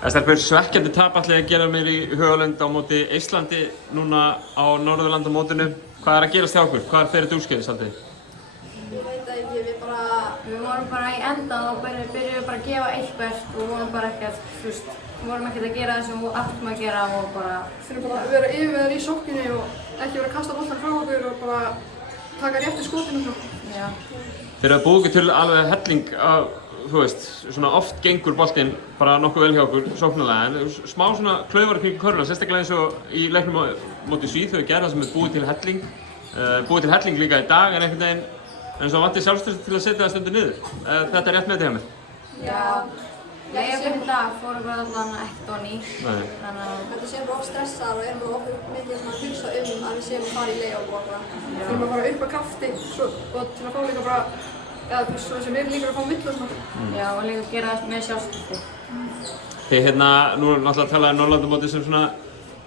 Stelpur, svekkjandi tap ætla ég að gera mér í Hugalund á móti Íslandi núna á Norðurlandamótinu. Hvað að gerast hjá okkur? Hvað fer þetta úrskeiðis aldrei? Ég veit það ekki, við vorum bara í enda og byrjuðum bara að gefa eitthvað og vorum bara ekkert, við vorum ekkert að gera það sem við áttum að gera og bara... Þurfum bara að vera yfirvegaðir í sókninni og ekki vera að kasta boltan frá okkur og bara taka réttu skotinu. Já. Þeir eru búið til alveg helling af, þú veist, svona oft gengur boltinn bara nokkuð vel hjá okkur sóknarlega en smá svona klaufar kring körfuna, sérstaklega eins og í leiknum móti Svíþjóð í gær þar sem er búið til helling líka í dag en einhvern veginn en svo vanti sjálfstraust til að setja það stundu niður. Þetta er rétt með þetta hjá mér. Já. Leifum í dag fórum við allan ekkert á ný. Nei. Þetta séum bara stressaðar og erum bara okkur mikið að hugsa að við séum að fara í leið og bara. Þurfum að fara upp að krafti og til að fá líka bara, eða svo sem við líka að fá millu og svona. Já, og líka að gera þetta með sjálfstraust. Þið nú er náttúrulega að tala um Norðurlandamótið sem svona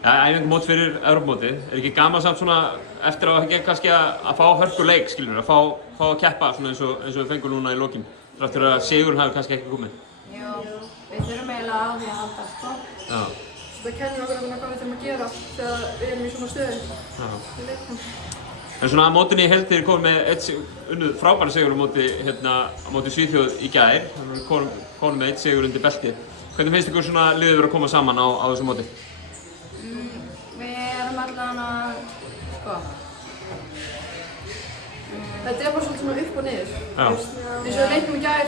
æfingamót fyrir Evrópumótið. Er ekki gaman samt svona eftir að kannski að fá hörkuleik, skiljum við, að fá að keppa svona eins og við fengum núna í lokin. Þrátt fyrir að sigurinn hafi kannski ekki komið. Jú, við þurfum eiginlega á því að halda, sko. Já. Þetta kennir okkur hvað við þurfum að gera þegar við erum í svona stöðu. Já. En svona að mótinni í heild er komið með frábæra sigur á móti Svíþjóð í gær. Þannig að við komum með 1 sigur undir beltið. Hvernig finnst ykkur svona liðið vera að koma saman á þessu móti? Við erum allan að, sko. Þetta er bara svolítið svona upp og niður. Já. Eins og við leiknum í gær,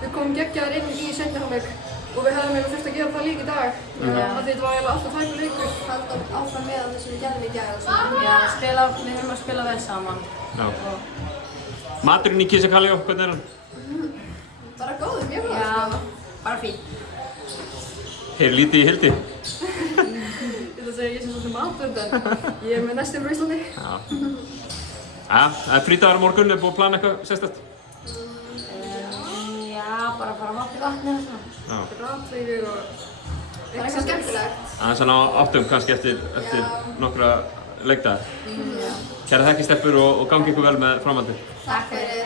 við komum geggjaðir inn í seinni hálfleik og við hefðum eiginlega þurft að gera það líka í dag. Af því þetta var eiginlega alltaf tæpur leikur. Halda áfram með það sem við gerðum í gær og svona. Já, við höfum að spila vel saman. Já. Maturinn í Kisakaljó, hvernig er hann? Bara góður, mjög góður. Já, bara fín. Heyr lítið í hildi. Ég ætla að segja ég sé svolítið matvönd en ég er með næstum frá Íslandi. Já, það er frídagur á morgun, er búið að plana eitthvað sérstakt? Já, bara fara að hoppa í vatni og svona. Já. Ratleifir og eitthvað skemmtilegt. Aðeins að ná áttum kannski eftir nokkra leikdagar. Kæra þekki stelpur og gangi ykkur vel með framhaldið. Takk fyrir.